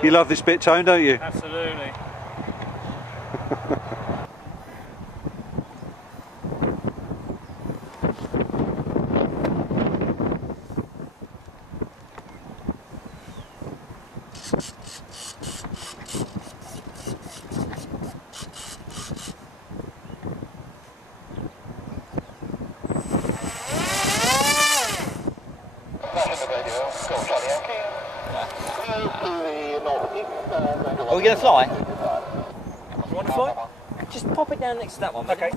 You love this bit, Tone, don't you? Absolutely. Are we going to fly? You want to fly? Just pop it down next to that one. Okay.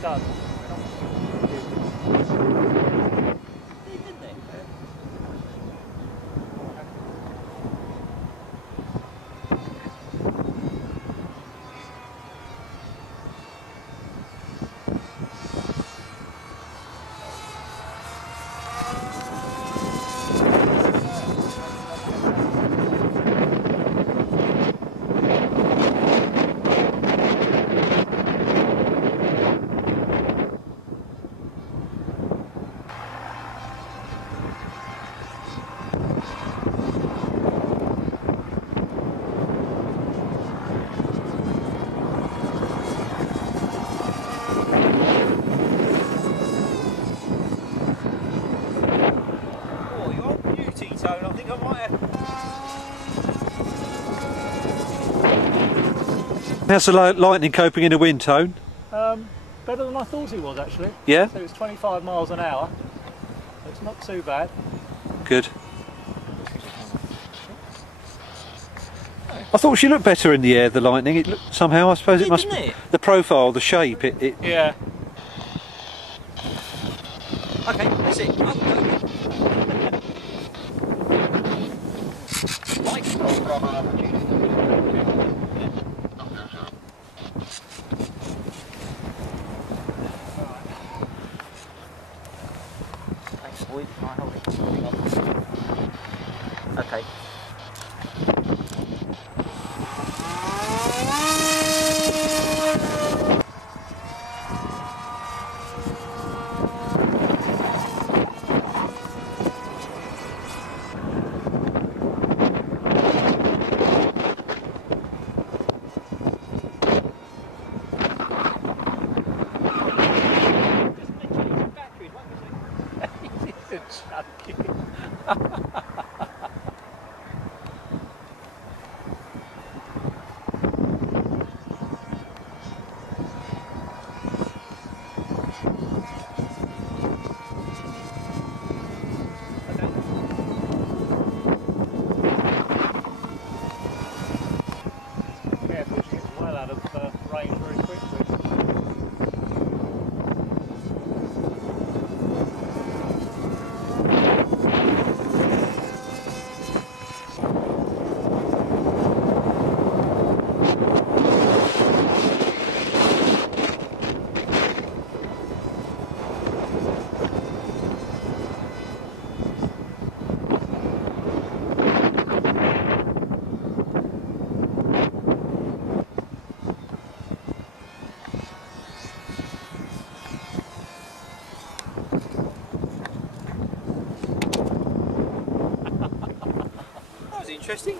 Done. Tone, I think I might have. How's the lightning coping in the wind, Tone? Better than I thought it was actually. Yeah? So it was 25 miles an hour. It's not too bad. Good. I thought she looked better in the air, the lightning. It looked, somehow, I suppose it must be the profile, the shape. Yeah. Okay, that's it. Thanks, boy. Can I hold it? Okay. interesting.